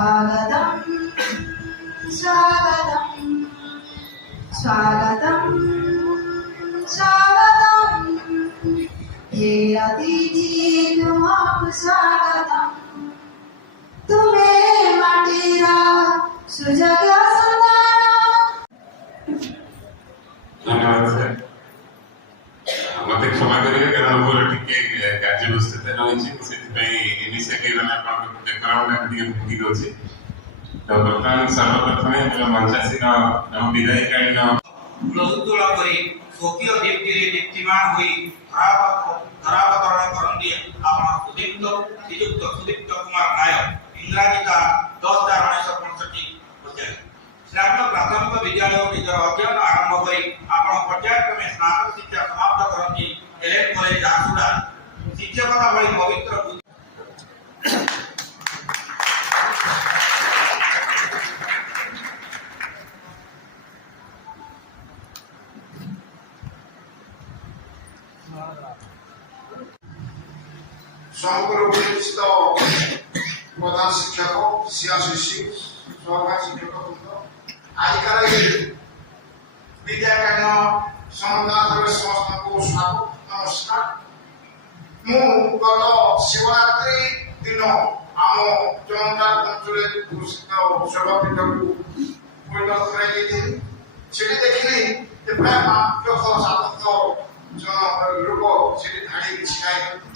स्वागतं स्वागतं स्वागतं स्वागतं हे अतिथि तुम्हारा स्वागतं तुम्हें माटीरा सुजग धन्यवाद सर मत क्षमा करिए कारण मोर टिके कार्यवस्थित रही से सेकेंड बैकग्राउंड भूमि दौर तो बर्तमान सर्वप्रथम मंचासीन नम विधायिकालीन लघुतोला करी स्वकीय दीप्तिरे दीप्तिमान हुई धरावतरण करंदी आपण श्रीयुक्त सुदीप्त कुमार नायक इंग्राजी का 10,1965 बजाय स्नातक प्राथमिक विद्यालय निजर अध्ययन आरंभ करी आपण पर्यायक्रमे स्नातक शिक्षा समाप्त करंदी एलएन कॉलेज आसुडा शिक्षकता भली पवित्र সমগ্র উপস্থিত প্রধান শিক্ষক শিক্ষাশিক্ষী সহকারী শিক্ষকবৃন্দ আজকাল বিদ্যাকালীন সমন্বয় ସମସ୍ତଙ୍କୁ ସ୍ୱାଗତ ନମସ୍କାର ମୁଁ ଗତ ଶିବରାତ୍ରି ଦିନ ଆମ ଚନ୍ଦା ଅଞ୍ଚଳରେ ପ୍ରସିଦ୍ଧ ଶୈବପୀଠକୁ ପରିଦର୍ଶନ କରାଯାଇଥିଲି ସେଠି ଦେଖିଲି ଯେ ପ୍ରାୟ 500-700 ଜଣ ଲୋକ ସେଠି ଧାଡ଼ି ଛିଡ଼ା ହେଇଛନ୍ତି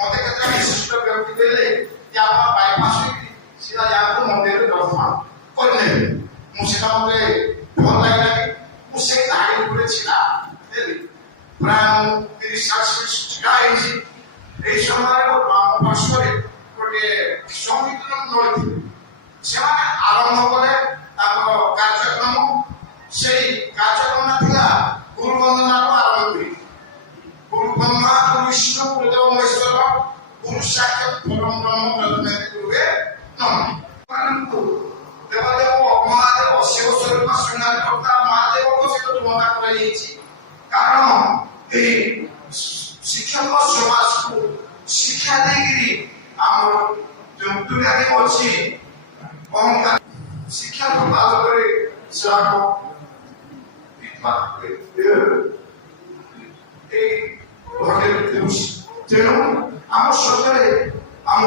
मते केतना विशिष्ट व्यक्ति देले कि आप बाईपास सीधा जाकर मंदिर दर्शन करले मुझे मते भल लागला कि मुझे गाड़ी पुरे छिला देली प्राय 30-40 छिड़ा ହେଇଛି এই সময় বাম পার্শ্বরে গোটে সংগীতন নড়ি ସେମାନେ ଆରମ୍ଭ କଲେ ତାଙ୍କର କାର୍ଯ୍ୟକ୍ରମ সেই କାର୍ଯ୍ୟକ୍ରମ ଥିଲା ଗୁରୁ ବନ୍ଦନାରୁ ଆରମ୍ଭ କରି गुरु ब्रह्मा गुरु विष्णु गुरुदेव महेश्वर गुरु साक्षात परम ब्रह्म प्रज्ञाति गुरुवे नमः देवदेव महादेव शिव स्वरूप श्रृंगार करता महादेव को सहित तुलना कराଯାଇଛି कारण ए शिक्षक समाज को शिक्षा देगिरी हमर जो दुनियारे अछि अहंकार शिक्षा प्रदान करे साको तेणु आम सरकार